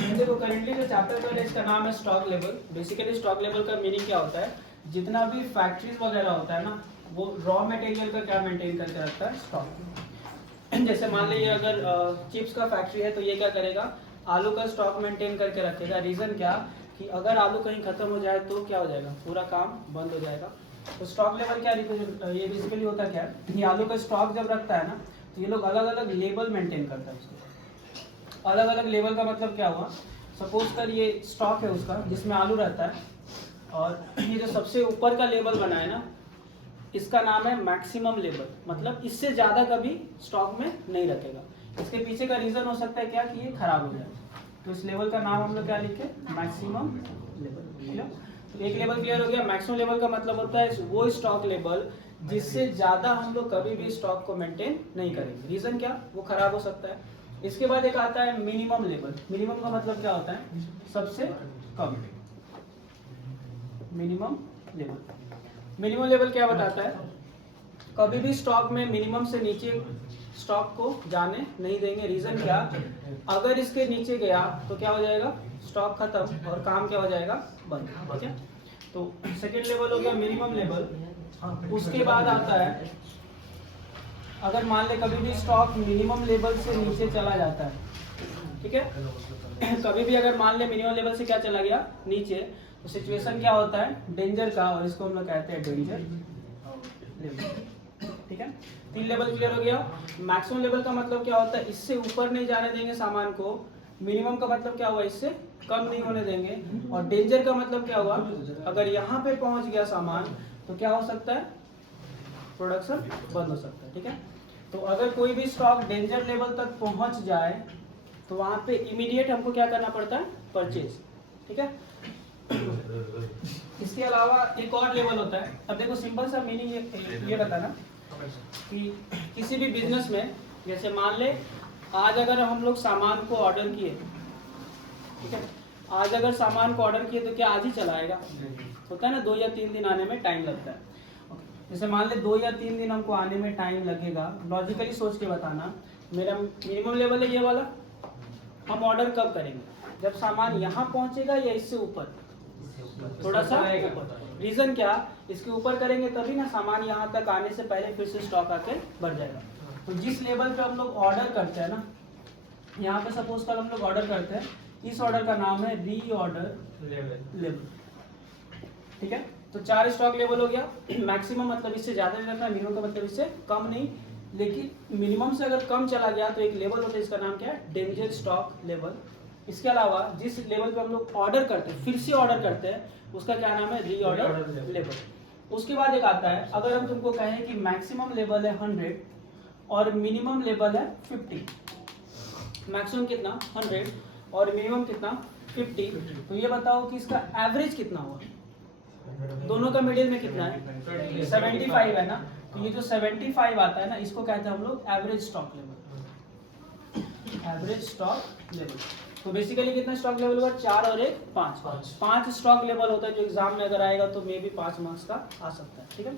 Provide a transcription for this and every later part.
देखो करेंटली जो चैप्टर चल रहा है इसका नाम है stock level. Basically stock level का मीनिंग क्या होता है, जितना भी फैक्ट्रीज वगैरह होता है ना, वो रॉ मटेरियल का क्या मेंटेन करके रखता है, स्टॉक। जैसे मान लीजिए अगर चिप्स का फैक्ट्री है तो ये क्या करेगा, आलू का स्टॉक मेंटेन करके रखेगा। रीज़न क्या कि अगर आलू कहीं खत्म हो जाए तो क्या हो जाएगा, पूरा काम बंद हो जाएगा। तो स्टॉक लेवल क्या ये बेसिकली होता क्या है कि आलू का स्टॉक जब रखता है ना तो ये लोग अलग अलग लेवल मेंटेन करता है उसको। अलग अलग लेवल का मतलब क्या हुआ, सपोज कर ये स्टॉक है उसका जिसमें आलू रहता है, और ये जो सबसे ऊपर का लेवल बना है ना, इसका नाम है मैक्सिमम लेवल। मतलब इससे ज़्यादा कभी स्टॉक में नहीं रखेगा। इसके पीछे का रीज़न हो सकता है क्या कि ये खराब हो जाए, तो इस लेवल का नाम हम लोग क्या लिखे, मैक्सिमम लेवल। तो एक लेवल क्लियर हो गया। मैक्सिमम लेवल का मतलब होता है वो स्टॉक लेवल जिससे ज़्यादा हम लोग कभी भी स्टॉक को मेंटेन नहीं करेंगे। रीज़न क्या, वो खराब हो सकता है। इसके बाद एक आता है मिनिमम लेवल। मिनिमम का मतलब क्या होता है, सबसे कम। मिनिमम लेवल, मिनिमम लेवल क्या बताता है, कभी भी स्टॉक में मिनिमम से नीचे स्टॉक को जाने नहीं देंगे। रीजन क्या, अगर इसके नीचे गया तो क्या हो जाएगा, स्टॉक खत्म और काम क्या हो जाएगा, बंद। ठीक है, तो सेकेंड लेवल हो गया मिनिमम लेवल। उसके बाद आता है अगर मान ले कभी भी स्टॉक मिनिमम लेवल से नीचे चला जाता है, ठीक है, कभी भी अगर मान ले मिनिमम लेवल से क्या चला गया, नीचे, तो सिचुएशन क्या होता है, डेंजर का, और इसको हम लोग कहते हैं डेंजर लेवल। ठीक है, 3 लेवल क्लियर हो गया। मैक्सिमम लेवल का मतलब क्या होता है, इससे ऊपर नहीं जाने देंगे सामान को। मिनिमम का मतलब क्या हुआ, इससे कम नहीं होने देंगे। और डेंजर का मतलब क्या हुआ, अगर यहाँ पे पहुंच गया सामान तो क्या हो सकता है, प्रोडक्शन बंद हो सकता है। ठीक है, तो अगर कोई भी स्टॉक डेंजर लेवल तक पहुंच जाए तो वहां पे इमीडिएट हमको क्या करना पड़ता है, परचेज। ठीक है, इसके अलावा एक और लेवल होता है। अब देखो सिंपल सा मीनिंग ये बताना कि किसी भी बिजनेस में, जैसे मान ले आज अगर हम लोग सामान को ऑर्डर किए, ठीक है, आज अगर सामान को ऑर्डर किए तो क्या आज ही चला आएगा, होता है ना, 2 या 3 दिन आने में टाइम लगता है। जैसे मान ले 2 या 3 दिन हमको आने में टाइम लगेगा, लॉजिकली सोच के बताना, मेरा मिनिमम लेवल है ये वाला। हम ऑर्डर कब करेंगे, जब सामान यहाँ पहुंचेगा या इससे ऊपर, थोड़ा सा ऊपर। रीजन क्या, इसके ऊपर करेंगे तभी ना सामान यहाँ तक आने से पहले फिर से स्टॉक आके बढ़ जाएगा। तो जिस लेवल पे हम लोग ऑर्डर करते हैं ना, यहाँ पे सपोज कर हम लोग ऑर्डर करते हैं, इस ऑर्डर का नाम है री ऑर्डर लेवल। ठीक है, तो 4 स्टॉक लेवल हो गया। मैक्सिमम मतलब इससे ज्यादा नहीं रखना, मिनिमम का मतलब इससे कम नहीं, लेकिन मिनिमम से अगर कम चला गया तो एक लेवल होता है, इसका नाम क्या है, डेंजर स्टॉक लेवल। इसके अलावा जिस लेवल पे हम लोग ऑर्डर करते हैं, फिर से ऑर्डर करते हैं, उसका क्या नाम है, री ऑर्डर लेवल। उसके बाद एक आता है, अगर हम तुमको कहें कि मैक्सिमम लेवल है 100 और मिनिमम लेवल है 50, मैक्सिमम कितना 100 और मिनिमम कितना 50, तो ये बताओ कि इसका एवरेज कितना हुआ, दोनों का मिडिल में कितना है, 75 है ना। तो ये जो 75 आता है ना, इसको कहते हैं हम लोग average stock level. Average stock level, तो बेसिकली कितना स्टॉक लेवल हुआ, 4 और 1 5 स्टॉक लेवल होता है, जो एग्जाम में अगर आएगा तो मे भी 5 मार्क्स का आ सकता है। ठीक है,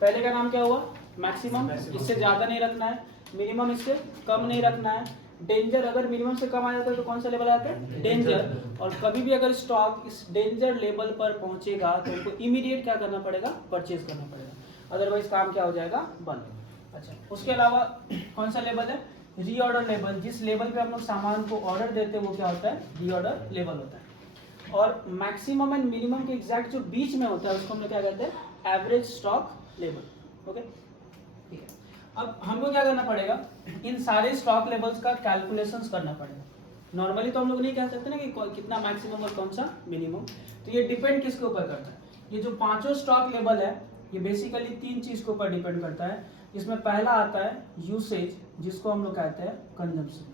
पहले का नाम क्या हुआ, मैक्सिमम, इससे ज्यादा नहीं रखना है, मिनिमम इससे कम नहीं रखना है, डेंजर, अगर मिनिमम से कम आ जाता है तो कौन सा लेवल आता है, डेंजर। और कभी भी अगर स्टॉक इस डेंजर लेवल पर पहुंचेगा तो उनको इमीडिएट क्या करना पड़ेगा, परचेज करना पड़ेगा, अदरवाइज काम क्या हो जाएगा, बंद। अच्छा, उसके अलावा कौन सा लेवल है, रीऑर्डर लेवल। जिस लेवल पे हम लोग सामान को ऑर्डर देते हैं वो क्या होता है, रीऑर्डर लेवल होता है। और मैक्सिमम एंड मिनिमम के एग्जैक्ट जो बीच में होता है उसको हम लोग क्या कहते हैं, एवरेज स्टॉक लेवल। ओके, ठीक है, अब हमको क्या करना पड़ेगा, इन सारे स्टॉक लेवल्स का कैलकुलेशंस करना पड़ेगा। नॉर्मली तो हम लोग नहीं कह सकते ना कि कितना मैक्सिमम और कौन सा मिनिमम, तो ये डिपेंड किसके ऊपर करता है। ये जो 5 स्टॉक लेवल है ये बेसिकली 3 चीज के ऊपर डिपेंड करता है। इसमें पहला आता है यूसेज, जिसको हम लोग कहते हैं कंजम्पशन,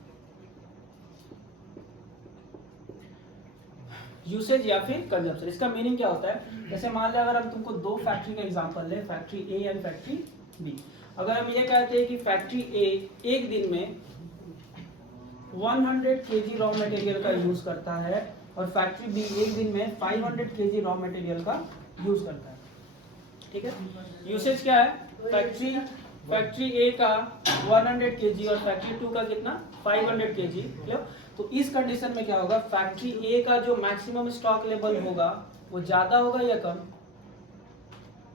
यूसेज या फिर कंजम्पशन। इसका मीनिंग क्या होता है, जैसे मान लिया अगर हम तुमको 2 फैक्ट्री का एग्जांपल ले, factory A and factory B. अगर हम ये कहते हैं कि फैक्ट्री ए एक दिन में 100 kg रॉ मटेरियल का यूज करता है और फैक्ट्री बी एक दिन में 500 kg रॉ मटेरियल का यूज करता है। ठीक है, यूसेज क्या है, फैक्ट्री फैक्ट्री ए का 100 kg और फैक्ट्री 2 का कितना 500 kg। तो इस कंडीशन में क्या होगा, फैक्ट्री ए का जो मैक्सिमम स्टॉक लेवल होगा वो ज्यादा होगा या कम?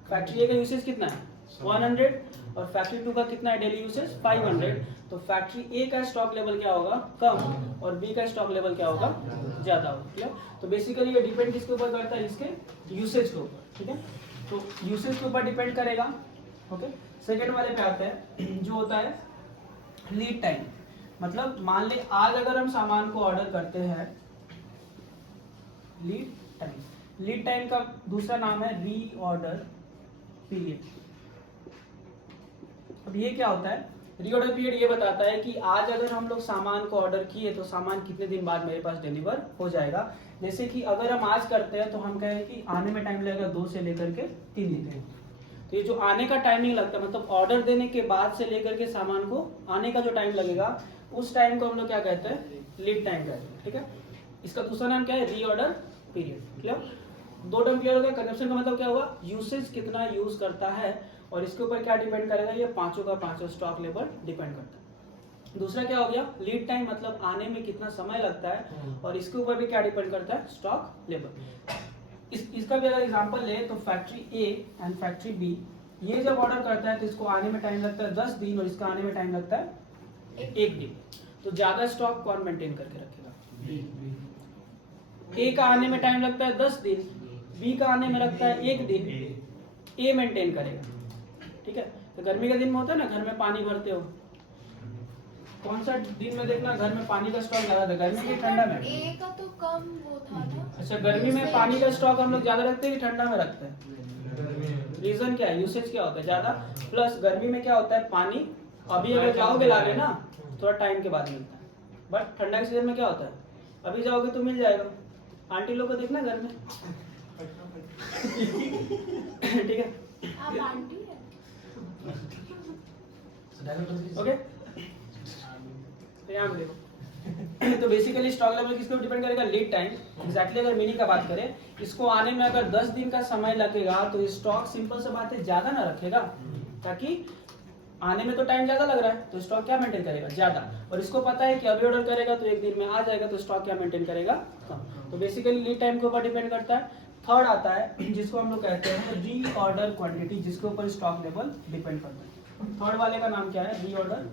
फैक्ट्री ए का यूसेज कितना है 100 और फैक्ट्री 2 का कितना है डेली यूसेज 500। तो फैक्ट्री ए का स्टॉक लेवल क्या होगा कम और बी का स्टॉक लेवल क्या होगा ज्यादा होगा। क्लियर? तो बेसिकली ये डिपेंड किसके ऊपर करता है, इसके यूसेज के ऊपर। ठीक है, तो यूसेज के ऊपर डिपेंड करेगा। ओके, सेकेंड वाले पे आते हैं जो होता है लीड टाइम। मतलब मान ले आज अगर हम सामान को ऑर्डर करते हैं, लीड टाइम, लीड टाइम का दूसरा नाम है री ऑर्डर पीरियड। अब ये क्या होता है, री ऑर्डर पीरियड ये बताता है कि आज अगर हम लोग सामान को ऑर्डर किए तो सामान कितने दिन बाद मेरे पास डिलीवर हो जाएगा। जैसे कि अगर हम आज करते हैं तो हम कहें कि आने में टाइम लगेगा 2 से लेकर के 3 दिन। तो ये जो आने का टाइमिंग लगता है, मतलब ऑर्डर देने के बाद से लेकर के सामान को आने का जो टाइम लगेगा, उस टाइम को हम लोग क्या कहते हैं, लीड टाइम कहते हैं। ठीक है, इसका दूसरा नाम क्या है, री ऑर्डर पीरियड। क्लियर? दो टर्म क्लियर हो गया। कंजप्शन का मतलब क्या हुआ, यूसेज कितना यूज करता है, और इसके ऊपर क्या डिपेंड करेगा, ये पांचों का पांचों स्टॉक लेवल डिपेंड करता है। दूसरा क्या हो गया, लीड टाइम, मतलब आने में कितना समय लगता है, और इसके ऊपर भी क्या डिपेंड करता है, स्टॉक लेवल। इसका भी अगर एग्जांपल ले तो factory A and factory B, ये जब ऑर्डर करता है तो इसको आने में टाइम लगता है 10 दिन और इसका आने में टाइम लगता है 1 दिन। तो ज्यादा स्टॉक कौन मेंटेन करके रखेगा? ए का आने में टाइम लगता है 10 दिन, बी का आने में लगता है 1 दिन, ए मेंटेन करेगा। ठीक है, तो गर्मी के दिन में होता है ना, घर में पानी भरते हो, कौन सा दिन में देखना घर में पानी का स्टॉक ज्यादा था, गर्मी में ठंडा में? ए का तो कम वो था ना। अच्छा, गर्मी में पानी का स्टॉक हम लोग ज्यादा रखते हैं कि ठंडा में रखते हैं? रीजन क्या है, यूसेज क्या होता है ज्यादा, प्लस गर्मी में क्या होता है, पानी अभी अगर जाओगे लाने ना थोड़ा टाइम के बाद मिलता है, बट ठंडा के सीजन में क्या होता है, अभी जाओगे तो मिल जाएगा। आंटी लोग को देखना घर में ठीक है, आप आंटी है। ओके, तो यहाँ पे देखो तो बेसिकली स्टॉक लेवल किसके ऊपर डिपेंड करेगा, लीड टाइम। एग्जैक्टली अगर मीनिंग का बात करें, इसको आने में अगर 10 दिन का समय लगेगा तो स्टॉक सिंपल सा बात है ज्यादा ना रखेगा, ताकि आने में तो टाइम ज्यादा लग रहा है तो स्टॉक क्या मेंटेन करेगा, ज्यादा। और इसको पता है कि अभी ऑर्डर करेगा तो 1 दिन में आ जाएगा, तो स्टॉक क्या मेंटेन करेगा, कम। तो बेसिकली लीड टाइम के ऊपर डिपेंड करता है। थर्ड आता है जिसको हम लोग कहते हैं री ऑर्डर क्वांटिटी, जिसके ऊपर स्टॉक लेवल डिपेंड करता है। थर्ड वाले का नाम क्या है, री ऑर्डर।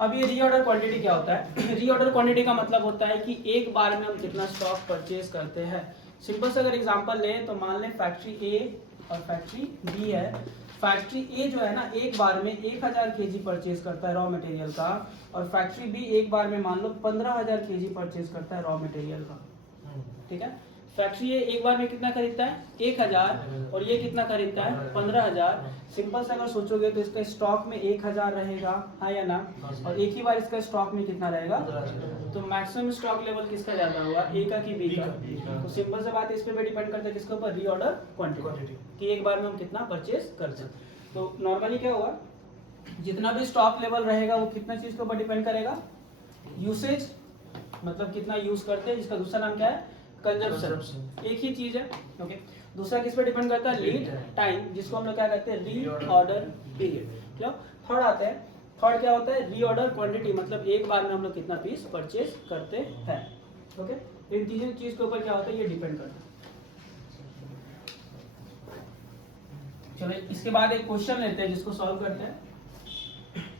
अब ये री ऑर्डर क्वांटिटी क्या होता है, री ऑर्डर क्वांटिटी का मतलब होता है कि एक बार में हम कितना स्टॉक परचेज करते हैं। सिंपल से अगर एग्जांपल लें तो मान लें फैक्ट्री ए और फैक्ट्री बी है। फैक्ट्री ए जो है ना एक बार में 1000 केजी परचेज करता है रॉ मटेरियल का, और फैक्ट्री बी एक बार में मान लो 15000 केजी परचेज करता है रॉ मटेरियल का। ठीक है, फैक्ट्री ए एक बार में कितना खरीदता है 1000 और ये कितना खरीदता है 15000। सिंपल से अगर सोचोगे तो इसका स्टॉक में 1000 रहेगा, हाँ या ना, और एक ही बार इसका स्टॉक में कितना रहेगा, तो मैक्सिमम स्टॉक लेवल किसका ज्यादा होगा, ए का कि बी का। तो सिंपल से बात इस पे भी डिपेंड करता है किसके ऊपर, री ऑर्डर क्वांटिटी, कि एक बार में हम कितना परचेज करते हैं। तो नॉर्मली क्या होगा, जितना भी स्टॉक लेवल रहेगा वो कितना चीज के ऊपर डिपेंड करेगा, यूसेज, मतलब कितना यूज करते हैं, जिसका दूसरा नाम क्या है, कंजप्शन। एक ही चीज है। ओके, दूसरा किस पे डिपेंड करता है, लीड टाइम, जिसको हम लोग क्या कहते हैं, री ऑर्डर पीरियड। क्यों? थर्ड आता है, थर्ड क्या होता है, री ऑर्डर क्वांटिटी, मतलब एक बार में हम लोग कितना पीस परचेज करते हैं। ओके, इन तीनों चीज के ऊपर क्या होता है, ये डिपेंड करता है। चलो इसके बाद एक क्वेश्चन लेते हैं जिसको सॉल्व करते हैं।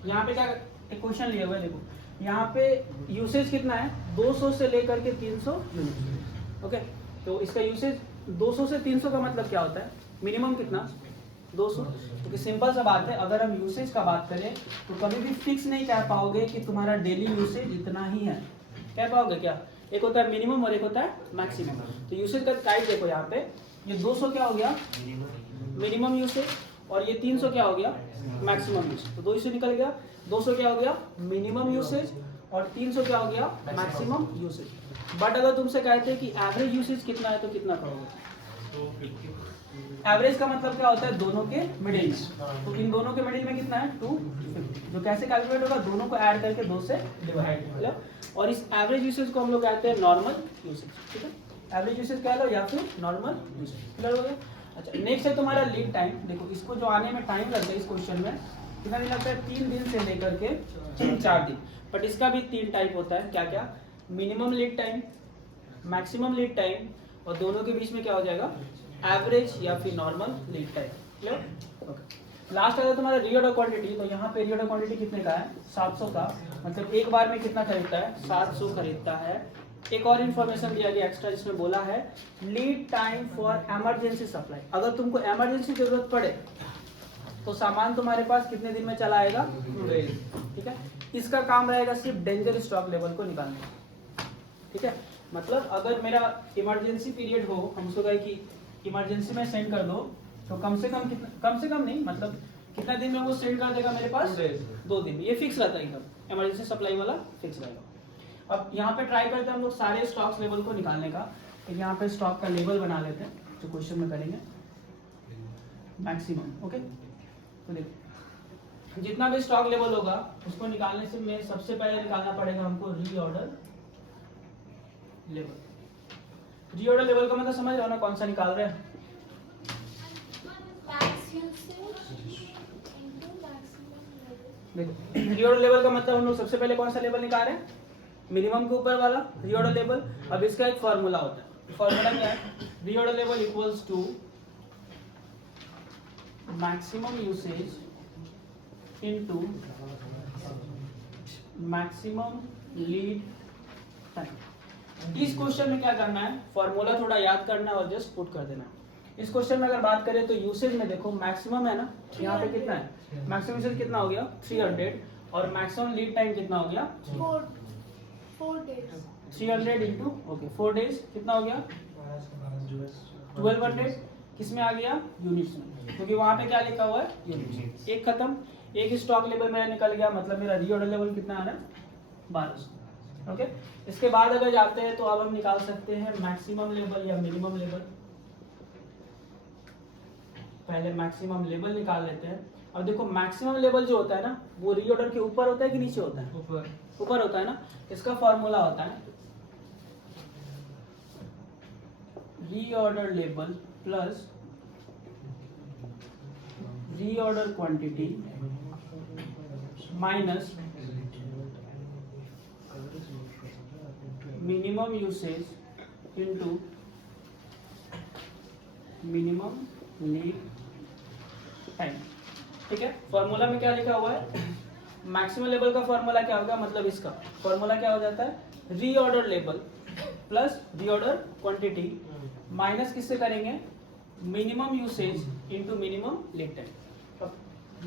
यहाँ पे क्या एक क्वेश्चन लिया हुआ है, देखो यहाँ पे यूसेज कितना है, 200 से लेकर के 300 यूनिट। ओके, तो इसका यूसेज 200 से 300 का मतलब क्या होता है, मिनिमम कितना 200। क्योंकि सिंपल सा बात है, अगर हम यूसेज का बात करें तो कभी भी फिक्स नहीं कह पाओगे कि तुम्हारा डेली यूसेज इतना ही है, कह पाओगे क्या, एक होता है मिनिमम और एक होता है मैक्सिमम। तो यूसेज का टाइप देखो यहाँ पे, ये 200 क्या हो गया मिनिमम यूसेज, और ये 300 क्या हो गया मैक्सिमम यूसेज। तो 200 निकल गया, 200 क्या हो गया मिनिमम यूसेज और 300 क्या हो गया मैक्सिमम यूसेज। बट अगर तुमसे कहते हैं कि एवरेज यूसेज कितना है तो कितना करोगे, एवरेज का मतलब क्या होता है, दोनों के मिडिल में। तो इन दोनों के मिडिल में कितना है 250, जो कैसे कैलकुलेट होगा, दोनों को ऐड करके 2 से डिवाइड। और इस एवरेज यूसेज को हम लोग कहते हैं नॉर्मल यूसेज। ठीक है, एवरेज यूसेज कह लो या फिर नॉर्मल यूसेज। क्लियर हो गया? अच्छा, नेक्स्ट है तुम्हारा लीड टाइम। देखो इसको जो आने में टाइम लगता है इस क्वेश्चन में कितना दिन लगता है, 3 दिन से लेकर के 4 दिन। बट इसका भी 3 टाइप होता है, क्या क्या, minimum lead time, maximum lead time, और दोनों के बीच में क्या हो जाएगा, एवरेज या फिर normal lead time. Clear? Okay. Last अगर तुम्हारा रीऑर्डर क्वांटिटी, तो यहाँ पे रीऑर्डर क्वांटिटी कितने का है, 700 का, मतलब एक बार में कितना खरीदता है, 700 खरीदता है। एक और इन्फॉर्मेशन दिया गया एक्स्ट्रा जिसमें बोला है lead time for emergency supply. अगर तुमको इमरजेंसी जरूरत पड़े तो सामान तुम्हारे पास कितने दिन में चला आएगा, 2 डेज। ठीक है, इसका काम रहेगा सिर्फ डेंजर स्टॉक लेवल को निकालने का। ठीक है, मतलब अगर मेरा इमरजेंसी पीरियड हो, हम उसको कहे कि इमरजेंसी में सेंड कर दो, तो कम से कम कितना, कम से कम नहीं, मतलब कितना दिन में वो सेंड कर देगा मेरे पास, 2 दिन। ये फिक्स रहता है एकदम, इमरजेंसी सप्लाई वाला फिक्स रहेगा। अब यहाँ पे ट्राई करते हैं हम लोग सारे स्टॉक्स लेवल को निकालने का। तो यहाँ पे स्टॉक का लेवल बना लेते हैं जो क्वेश्चन में करेंगे, मैक्सिमम। ओके, तो देखो जितना भी स्टॉक लेवल होगा उसको निकालने से मैं सबसे पहले निकालना पड़ेगा हमको रीऑर्डर लेवल। रीऑर्डर लेवल का मतलब समझ रहे हो ना, कौन सा निकाल रहे हैं। देखो रीऑर्डर लेवल का मतलब हम लोग सबसे पहले कौन सा लेवल निकाल रहे हैं, मिनिमम के ऊपर वाला रीऑर्डर लेवल। अब इसका एक फॉर्मूला होता है, फॉर्मूला क्या है, reorder level equals to maximum usage into maximum lead time. इस क्वेश्चन में क्या करना है, फॉर्मूला थोड़ा याद करना है और जस्ट पुट कर देना। इस क्वेश्चन में अगर बात करें तो यूसेज में देखो मैक्सिमम है ना, यहाँ पे कितना है, मैक्सिमम यूसेज कितना हो गया 300, और मैक्सिमम लीड टाइम कितना हो गया 4 days। 300 इंटू ओके 4 डेज कितना हो गया 1200। किस में आ गया, यूनिट्स में, क्योंकि वहां पे क्या लिखा हुआ है, यूनिट्स। एक खत्म, एक स्टॉक लेवल मेरा निकल गया, मतलब मेरा रीऑर्डर लेवल कितना आ रहा है 1200। ओके, इसके बाद अगर जाते हैं तो अब हम निकाल सकते हैं मैक्सिमम लेवल या मिनिमम लेवल। पहले मैक्सिमम लेवल निकाल लेते हैं। अब देखो मैक्सिमम लेवल जो होता है ना, वो रीऑर्डर के ऊपर होता है कि नीचे होता है, ऊपर होता है ना। इसका फॉर्मूला होता है reorder level plus reorder quantity minus minimum usage into minimum lead time. ठीक है, फॉर्मूला में क्या लिखा हुआ है, मैक्सिमम लेवल का फॉर्मूला क्या होगा, मतलब इसका फॉर्मूला क्या हो जाता है, reorder level plus reorder quantity minus किससे करेंगे, minimum usage into minimum lead time.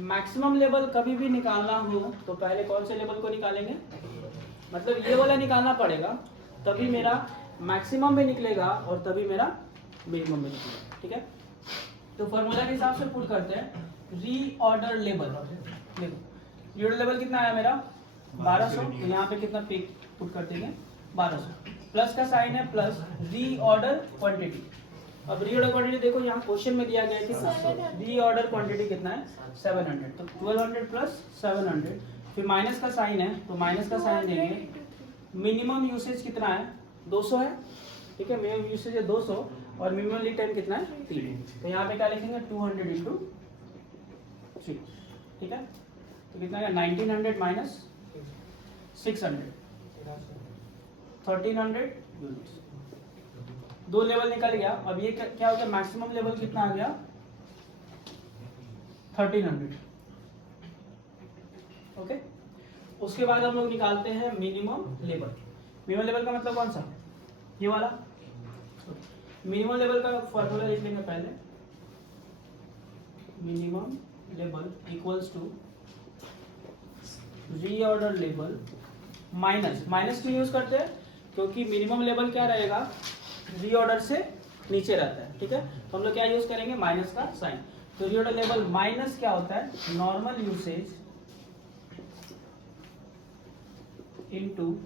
Maximum level कभी भी निकालना हो तो पहले कौन से लेवल को निकालेंगे, मतलब ये वाला निकालना पड़ेगा, तभी मेरा मैक्सिमम भी निकलेगा और तभी मेरा मिनिमम भी निकलेगा। ठीक है, तो फॉर्मूला के हिसाब से पुट करते हैं रीऑर्डर लेवल। देखो रीऑर्डर लेवल कितना आया मेरा 1200, तो यहाँ पे कितना पे पुट कर देंगे 1200, प्लस का साइन है प्लस रीऑर्डर क्वांटिटी। अब रीऑर्डर क्वांटिटी देखो यहाँ क्वेश्चन में दिया गया है कितना, रीऑर्डर क्वांटिटी कितना है 700, तो 1200 प्लस 700, फिर माइनस का साइन है तो माइनस का साइन देंगे। मिनिमम यूसेज कितना है 200 है, ठीक है, मिनिमम यूसेज है 200 और मिनिमम लीड टाइम कितना है 3, तो यहाँ पे क्या लिखेंगे 200 इंटू 3। ठीक है, तो कितना है 1900 माइनस 600 1300 यूनिट्स। 2 लेवल निकल गया। अब ये क्या हो गया, मैक्सिमम लेवल कितना आ गया 1300। ओके, उसके बाद हम लोग निकालते हैं मिनिमम लेवल। मिनिमम लेवल का मतलब कौन सा, ये वाला। मिनिमम लेवल का फॉर्मूला लिख लेंगे पहले, minimum level equals to reorder level minus, minus क्यों यूज करते हैं, क्योंकि मिनिमम लेवल क्या रहेगा रीऑर्डर से नीचे रहता है। ठीक है, तो हम लोग क्या यूज करेंगे, माइनस का साइन। तो रीऑर्डर लेवल माइनस क्या होता है, normal usage into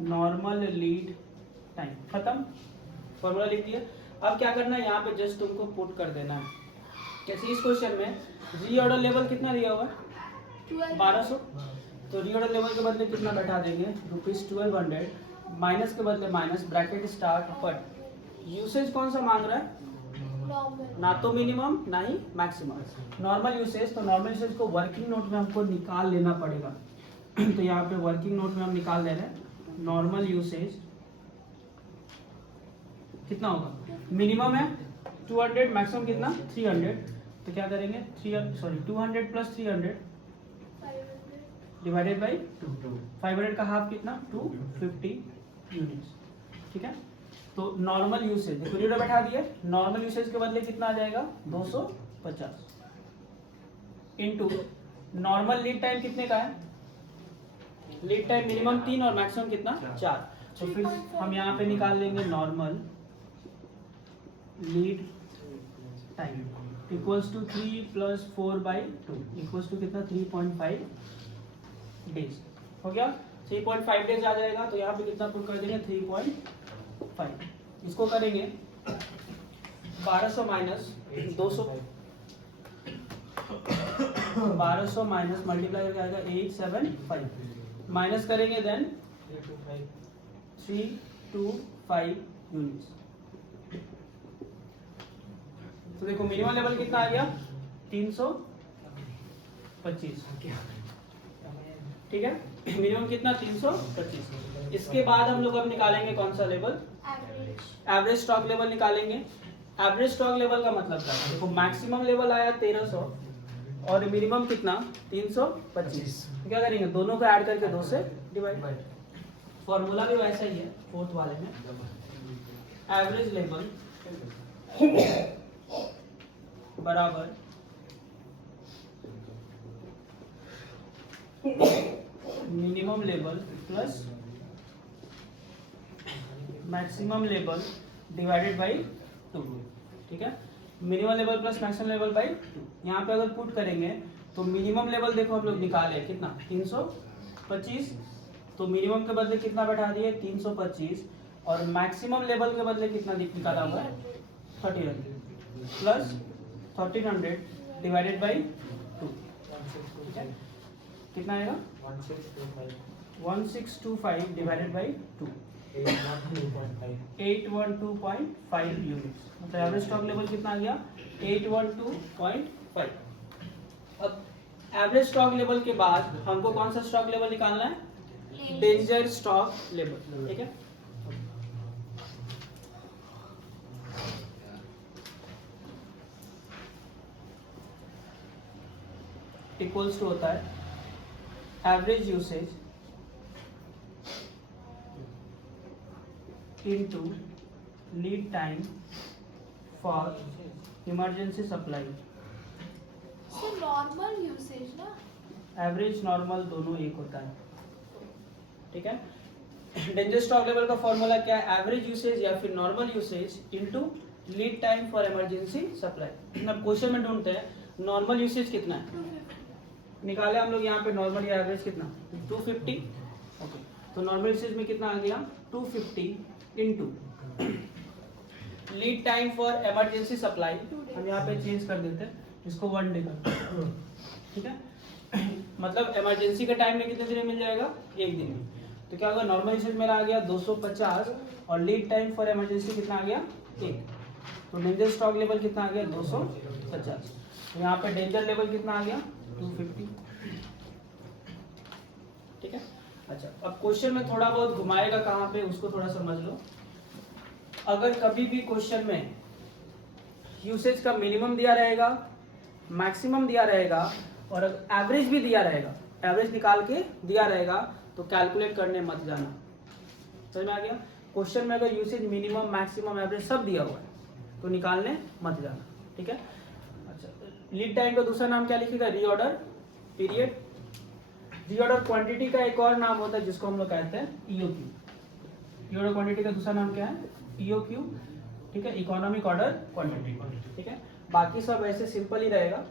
normal lead time. खत्म, फॉर्मूला लिख दिया। अब क्या करना है, यहाँ पे जस्ट तुमको पुट कर देना है। कैसे, इस क्वेश्चन में रीऑर्डर लेवल कितना दिया हुआ है 1200, तो रीऑर्डर लेवल के बदले कितना बैठा देंगे, ₹1200 माइनस के बदले minus, bracket start, but usage कौन सा मांग रहा है? Normal. ना तो मिनिमम ना ही मैक्सिमम, नॉर्मल यूसेज। तो नॉर्मल यूसेज को वर्किंग नोट में हमको निकाल लेना पड़ेगा। तो यहाँ पे वर्किंग नोट में हम निकाल ले रहे हैं नॉर्मल यूसेज कितना होगा, मिनिमम है 200, मैक्सिमम कितना 300। तो क्या करेंगे 200 प्लस 300 500. डिवाइडेड बाई 500 का हाफ कितना 250 यूनिट्स। ठीक है, तो नॉर्मल यूसेज देखो यूनिट बैठा दिए, नॉर्मल यूसेज के बदले कितना आ जाएगा 250 इनटू नॉर्मल लीड टाइम कितने का है, लीड टाइम मिनिमम 3 और मैक्सिमम कितना 4। तो फिर हम यहाँ पे निकाल लेंगे normal lead time equals to 3 plus 4/2 equals to कितना 3.5 डेज। हो गया 3.5 डेज आ जाएगा। तो यहाँ पे कितना पुट कर देंगे 3.5, इसको करेंगे 1200 माइनस 200, 1200 माइनस मल्टीप्लाई करके आएगा 875, माइनस करेंगे देन 325 यूनिट्स। तो देखो मिनिमम लेवल कितना आ गया 325। ठीक है, मिनिमम कितना 325। इसके बाद हम लोग अब निकालेंगे कौन सा level, Average. Average stock level निकालेंगे। एवरेज स्टॉक लेवल का मतलब क्या है, देखो मैक्सिमम लेवल आया 1300 और मिनिमम कितना 325। तो क्या करेंगे दोनों को ऐड करके 2 से डिवाइड। फॉर्मूला भी वैसा ही है फोर्थ वाले में, एवरेज लेवल बराबर minimum level plus maximum level divided by 2। ठीक है, minimum level plus maximum level by 2। यहाँ पे अगर पुट करेंगे तो मिनिमम लेवल देखो हम लोग निकाले कितना 325, तो मिनिमम के बदले कितना बैठा दिए 325 और मैक्सिमम लेवल के बदले कितना निकाला हुआ है 1300 प्लस 1300 डिवाइडेड बाई 2। ठीक है, कितना आएगा 1625 डिवाइडेड बाई 2, 812.5 यूनिट्स। मतलब एवरेज स्टॉक लेवल कितना आ गया 812.5। अब एवरेज स्टॉक लेवल के बाद हमको कौन सा स्टॉक लेवल निकालना है, डेंजर स्टॉक लेवल। ठीक है, इक्वल्स टू होता है average usage into lead time for emergency supply। So normal usage ना? एवरेज नॉर्मल दोनों एक होता है। ठीक है, डेंजर स्टॉक लेवल का फॉर्मूला क्या है, एवरेज यूसेज या फिर normal usage into lead time for emergency supply. अब क्वेश्चन में ढूंढते हैं नॉर्मल यूसेज कितना है, 250. निकाले हम लोग यहाँ पे नॉर्मल या एवरेज कितना 250। ओके, तो नॉर्मल यूसेज में कितना आ गया 250 into lead time for emergency supply. हम यहाँ पे चेंज कर देते हैं इसको 1 डे कर। ठीक है, मतलब इमरजेंसी का टाइम में कितने दिन में मिल जाएगा 1 दिन में। तो क्या होगा नॉर्मल यूसेज मेरा आ गया 250 और लीड टाइम फॉर इमरजेंसी कितना आ गया 1। तो डेंजर स्टॉक लेवल कितना आ गया 250। तो यहाँ पे डेंजर लेवल कितना आ गया 250। ठीक है, अच्छा अब क्वेश्चन में थोड़ा बहुत घुमाएगा कहाँ पे उसको थोड़ा समझ लो। अगर कभी भी क्वेश्चन में यूसेज का मिनिमम दिया रहेगा, मैक्सिमम दिया रहेगा और एवरेज भी दिया रहेगा, एवरेज निकाल के दिया रहेगा, तो कैलकुलेट करने मत जाना। समझ में आ गया, क्वेश्चन में अगर यूसेज मिनिमम मैक्सिमम एवरेज सब दिया हुआ है तो निकालने मत जाना। ठीक है, अच्छा लीड टाइम का दूसरा नाम क्या लिखेगा रीऑर्डर पीरियड। रीऑर्डर क्वांटिटी का एक और नाम होता है जिसको हम लोग कहते हैं ईओक्यू। रीऑर्डर क्वांटिटी का दूसरा नाम क्या है ईओक्यू। ठीक है, इकोनॉमिक ऑर्डर क्वांटिटी। ठीक है, बाकी सब ऐसे सिंपल ही रहेगा।